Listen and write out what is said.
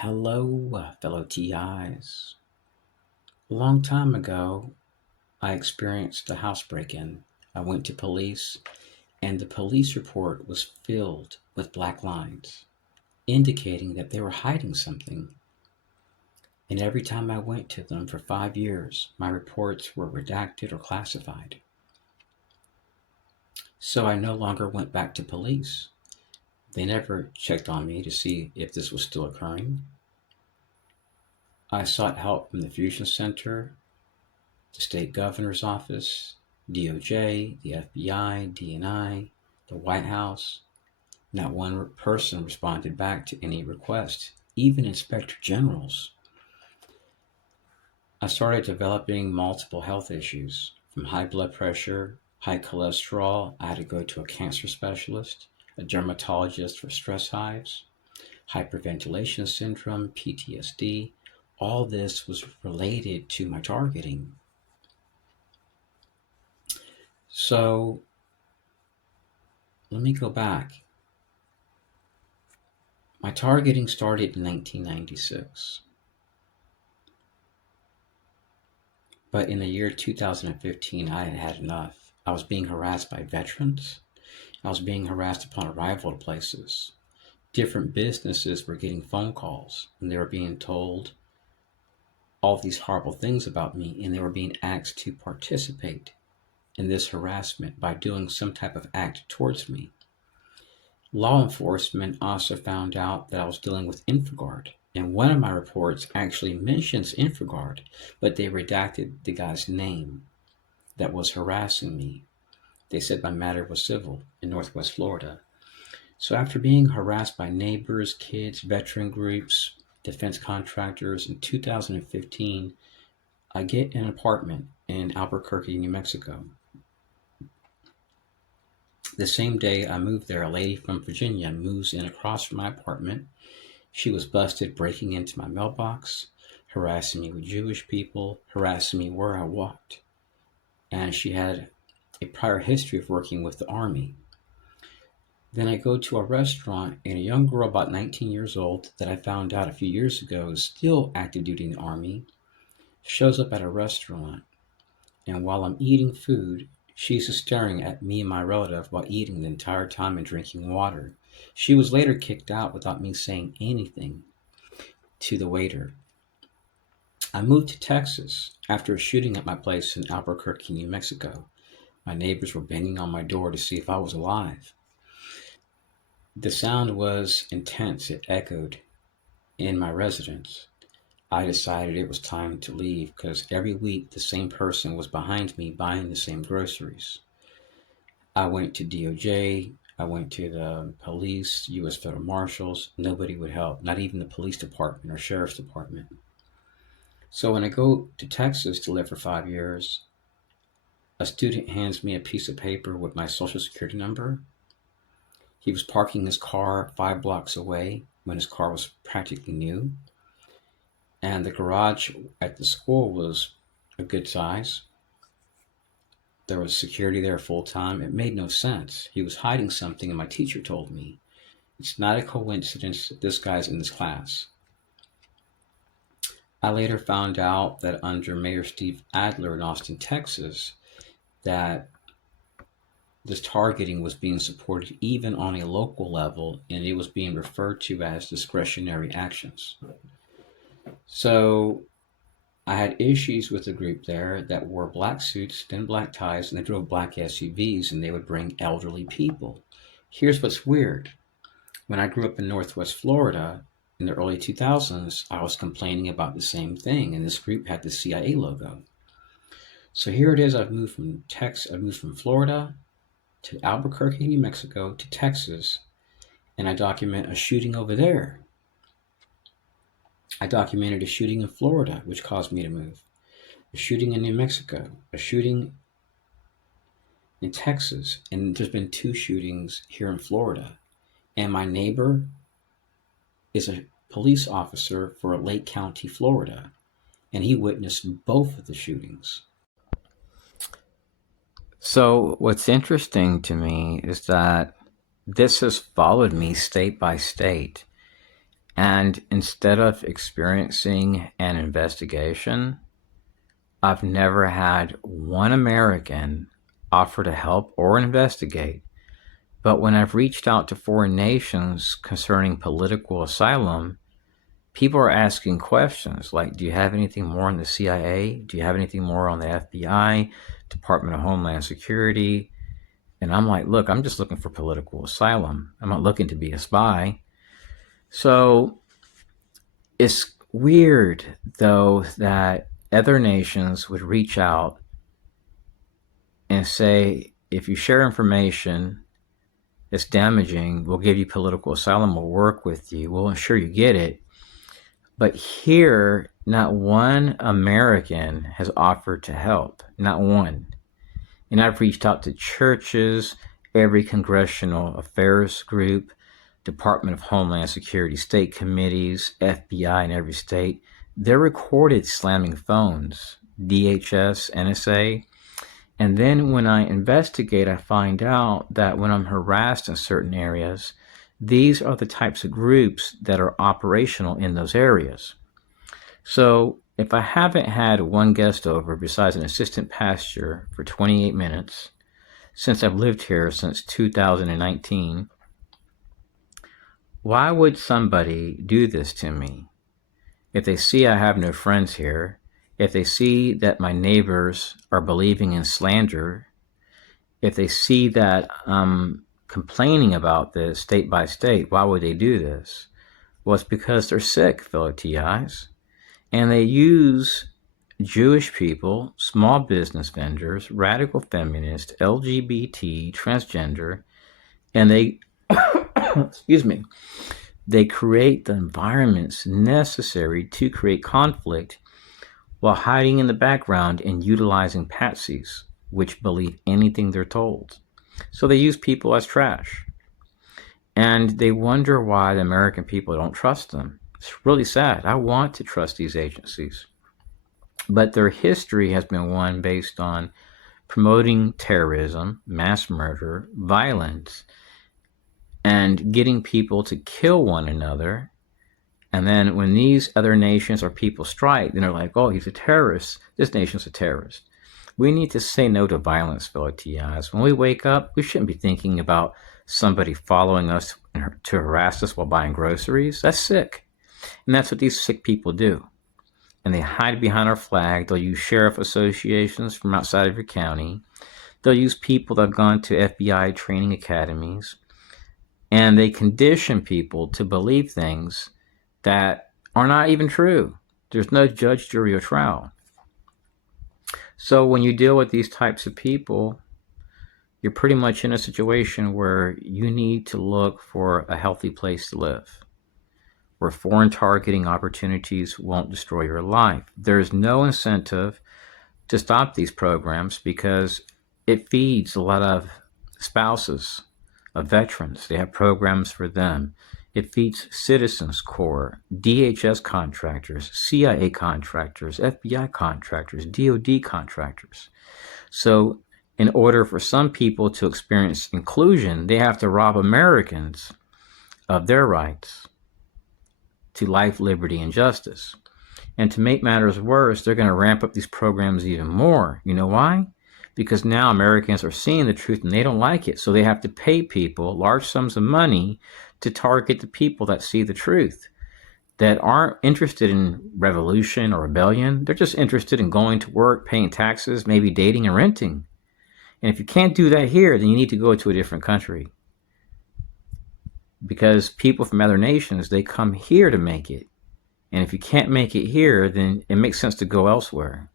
Hello, fellow TIs. A long time ago, I experienced a house break in. I went to police, and the police report was filled with black lines, indicating that they were hiding something. And every time I went to them for 5 years, my reports were redacted or classified. So I no longer went back to police. They never checked on me to see if this was still occurring. I sought help from the Fusion Center, the state governor's office, DOJ, the FBI, DNI, the White House. Not one person responded back to any request, even inspector generals. I started developing multiple health issues, from high blood pressure, high cholesterol. I had to go to a cancer specialist, a dermatologist for stress hives, hyperventilation syndrome, PTSD. All this was related to my targeting. So let me go back. My targeting started in 1996, but in the year 2015, I had had enough. I was being harassed by veterans. I was being harassed upon arrival to places. Different businesses were getting phone calls, and they were being told all these horrible things about me, and they were being asked to participate in this harassment by doing some type of act towards me. Law enforcement also found out that I was dealing with InfraGard, and one of my reports actually mentions InfraGard, but they redacted the guy's name that was harassing me. They said my matter was civil in Northwest Florida. So after being harassed by neighbors, kids, veteran groups, defense contractors in 2015, I get an apartment in Albuquerque, New Mexico. The same day I moved there, a lady from Virginia moves in across from my apartment. She was busted breaking into my mailbox, harassing me with Jewish people, harassing me where I walked. And she had a prior history of working with the Army. Then I go to a restaurant, and a young girl about 19 years old that I found out a few years ago is still active duty in the Army shows up at a restaurant. And while I'm eating food, she's staring at me and my relative while eating the entire time and drinking water. She was later kicked out without me saying anything to the waiter. I moved to Texas after a shooting at my place in Albuquerque, New Mexico. My neighbors were banging on my door to see if I was alive. The sound was intense, it echoed in my residence. I decided it was time to leave because every week the same person was behind me buying the same groceries. I went to DOJ, I went to the police, US federal marshals. Nobody would help, not even the police department or sheriff's department. So when I go to Texas to live for 5 years, a student hands me a piece of paper with my social security number. He was parking his car 5 blocks away when his car was practically new. And the garage at the school was a good size. There was security there full time. It made no sense. He was hiding something, and my teacher told me it's not a coincidence that this guy's in this class. I later found out that under Mayor Steve Adler in Austin, Texas, that this targeting was being supported even on a local level, and it was being referred to as discretionary actions. So I had issues with a group there that wore black suits, thin black ties, and they drove black SUVs, and they would bring elderly people. Here's what's weird. When I grew up in Northwest Florida in the early 2000s, I was complaining about the same thing, and this group had the CIA logo. So here it is. I've moved from Florida to Albuquerque, New Mexico, to Texas, and I document a shooting over there. I documented a shooting in Florida, which caused me to move. A shooting in New Mexico, a shooting in Texas, and there's been 2 shootings here in Florida. And my neighbor is a police officer for Lake County, Florida, and he witnessed both of the shootings. So, what's interesting to me is that this has followed me state by state. And instead of experiencing an investigation, I've never had one American offer to help or investigate. But when I've reached out to foreign nations concerning political asylum, people are asking questions like, do you have anything more on the CIA? Do you have anything more on the FBI, Department of Homeland Security? And I'm like, look, I'm just looking for political asylum. I'm not looking to be a spy. So it's weird, though, that other nations would reach out and say, if you share information that's damaging, we'll give you political asylum, we'll work with you, we'll ensure you get it. But here, not one American has offered to help, not one. And I've reached out to churches, every congressional affairs group, Department of Homeland Security, state committees, FBI in every state. They're recorded slamming phones, DHS, NSA. And then when I investigate, I find out that when I'm harassed in certain areas, these are the types of groups that are operational in those areas. So if I haven't had one guest over besides an assistant pastor for 28 minutes, since I've lived here since 2019, why would somebody do this to me? If they see I have no friends here, if they see that my neighbors are believing in slander, if they see that I'm complaining about this state by state, why would they do this? Well, it's because they're sick, fellow TIs, and they use Jewish people, small business vendors, radical feminists, LGBT, transgender, and they, excuse me, they create the environments necessary to create conflict while hiding in the background and utilizing patsies, which believe anything they're told. So they use people as trash. And they wonder why the American people don't trust them. It's really sad. I want to trust these agencies. But their history has been one based on promoting terrorism, mass murder, violence, and getting people to kill one another. And then when these other nations or people strike, then they're like, oh, he's a terrorist. This nation's a terrorist. We need to say no to violence, fellow TIs. When we wake up, we shouldn't be thinking about somebody following us to harass us while buying groceries. That's sick. And that's what these sick people do. And they hide behind our flag. They'll use sheriff associations from outside of your county. They'll use people that have gone to FBI training academies. And they condition people to believe things that are not even true. There's no judge, jury, or trial. So when you deal with these types of people, you're pretty much in a situation where you need to look for a healthy place to live, where foreign targeting opportunities won't destroy your life. There's no incentive to stop these programs because it feeds a lot of spouses of veterans. They have programs for them. It feeds Citizens Corps, DHS contractors, CIA contractors, FBI contractors, DOD contractors. So in order for some people to experience inclusion, they have to rob Americans of their rights to life, liberty, and justice. And to make matters worse, they're going to ramp up these programs even more. You know why? Because now Americans are seeing the truth and they don't like it. So they have to pay people large sums of money to target the people that see the truth, that aren't interested in revolution or rebellion. They're just interested in going to work, paying taxes, maybe dating and renting. And if you can't do that here, then you need to go to a different country. Because people from other nations, they come here to make it. And if you can't make it here, then it makes sense to go elsewhere.